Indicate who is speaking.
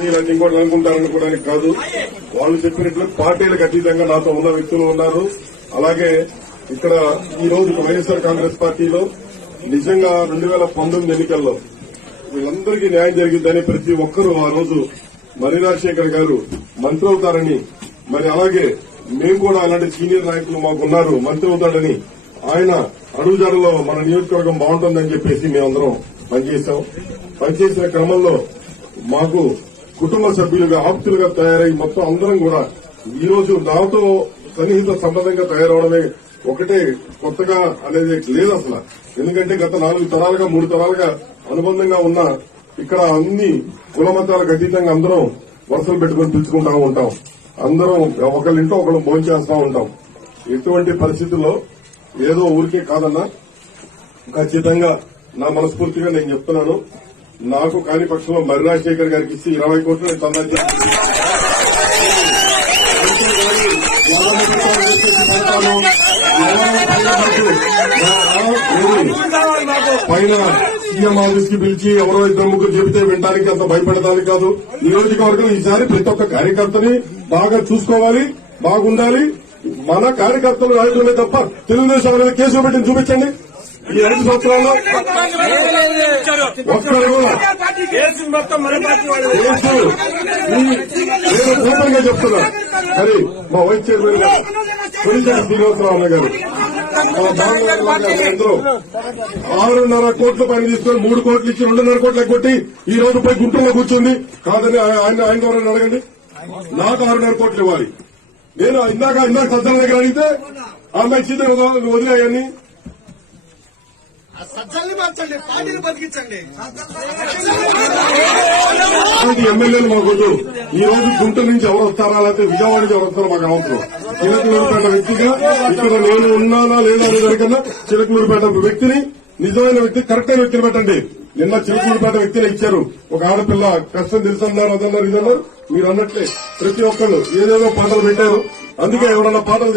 Speaker 1: ఇలాంటి ఇంకోటి అనుకుంటారనుకోవడానికి కాదు. వాళ్ళు చెప్పినట్లు పార్టీలకు అతీతంగా నాతో ఉన్న వ్యక్తులు ఉన్నారు. అలాగే ఇక్కడ ఈ రోజు వైఎస్ఆర్ కాంగ్రెస్ పార్టీలో నిజంగా రెండు వేల పంతొమ్మిది ఎన్నికల్లో వీళ్ళందరికీ న్యాయం జరిగిందని ప్రతి ఒక్కరూ ఆ రోజు మరి రాజశేఖర్ గారు మంత్రి అవుతారని మరి అలాగే మేము కూడా అలాంటి సీనియర్ నాయకులు మాకున్నారు మంత్రి అవుతాడని ఆయన అడుగుజాడలో మన నియోజకవర్గం బాగుంటుందని చెప్పేసి మేమందరం పనిచేశాం. పనిచేసిన క్రమంలో మాకు కుటుంబ సభ్యులుగా ఆప్తులుగా తయారై మొత్తం అందరం కూడా ఈ రోజు నాతో సన్నిహిత సంబంధంగా తయారవడమే ఒకటే కొత్తగా అనేది లేదు అసలు. ఎందుకంటే గత నాలుగు తరాలుగా మూడు తరాలుగా అనుబంధంగా ఉన్న ఇక్కడ అన్ని కుల మతాలకు అతీతంగా అందరం వరుసలు పెట్టుకుని పిలుచుకుంటా ఉంటాం. అందరం ఒకళ్ళింటో ఒకళ్ళు భోంచేస్తా ఉంటాం. ఎటువంటి పరిస్థితుల్లో ఏదో ఊరికే కాదన్నా ఖచ్చితంగా నా మనస్ఫూర్తిగా నేను చెప్తున్నాను. నాకు కాని పక్షంలో మర్రి రాజశేఖర్ గారికి ఇచ్చి ఇరవై కోట్లు నేను పైన సీఎం ఆఫీస్కి పిలిచి ఎవరో ఇద్దరు ముగ్గురు చెబితే వినడానికి అంత భయపడడానికి కాదు. నియోజకవర్గం ఈసారి ప్రతి ఒక్క కార్యకర్తని బాగా చూసుకోవాలి బాగుండాలి. మన కార్యకర్తలు నాయకులే తప్ప తెలుగుదేశం అనేది కేసులు పెట్టిన చూపించండి. ఈ ఐదు సంవత్సరాల్లో ఒక్కరు కూడా నేను చెప్తున్నా మరి మా వైస్ చైర్మన్ గారు కొనిచేటి శ్రీనివాసరావు గారు ఆరున్నర కోట్ల పైన తీసుకొని మూడు కోట్లు ఇచ్చి రెండున్నర కోట్లకు కొట్టి ఈ రోజు పోయి గుంటూరులో కూర్చుంది. కాదని ఆయన ఆయన ఎవరైనా అడగండి? నాకు ఆరున్నర కోట్లు ఇవ్వాలి. నేను ఇందాక ఇందాక సజ్జల దగ్గర అడిగితే ఆమె ఇచ్చింది వదిలేయని.
Speaker 2: సజ్జల్ని మార్చండి పార్టీని బతికించండి.
Speaker 1: ఎమ్మెల్యేలు మాకొద్దు. ఈ రోజు గుంటూరు నుంచి ఎవరు వస్తారా లేకపోతే విజయవాడ నుంచి ఎవరు వస్తారో మాకు అవసరం. చిలకలూరుపేట వ్యక్తిగా ఇక్కడ నేను ఉన్నానా లేదా అనే దానికన్నా చిలకలూరుపేట వ్యక్తిని నిజమైన వ్యక్తి కరెక్ట్ అయిన వ్యక్తిని పెట్టండి. నిన్న చిలకలూరుపేట వ్యక్తిని ఇచ్చారు. ఒక ఆడపిల్ల కష్టం తెలుసన్నారు అదన్నారు ఇదన్నారు మీరు అన్నట్లే. ప్రతి ఒక్కళ్ళు ఏదేదో పాటలు పెట్టారు. అందుకే ఎవరన్నా పాటలు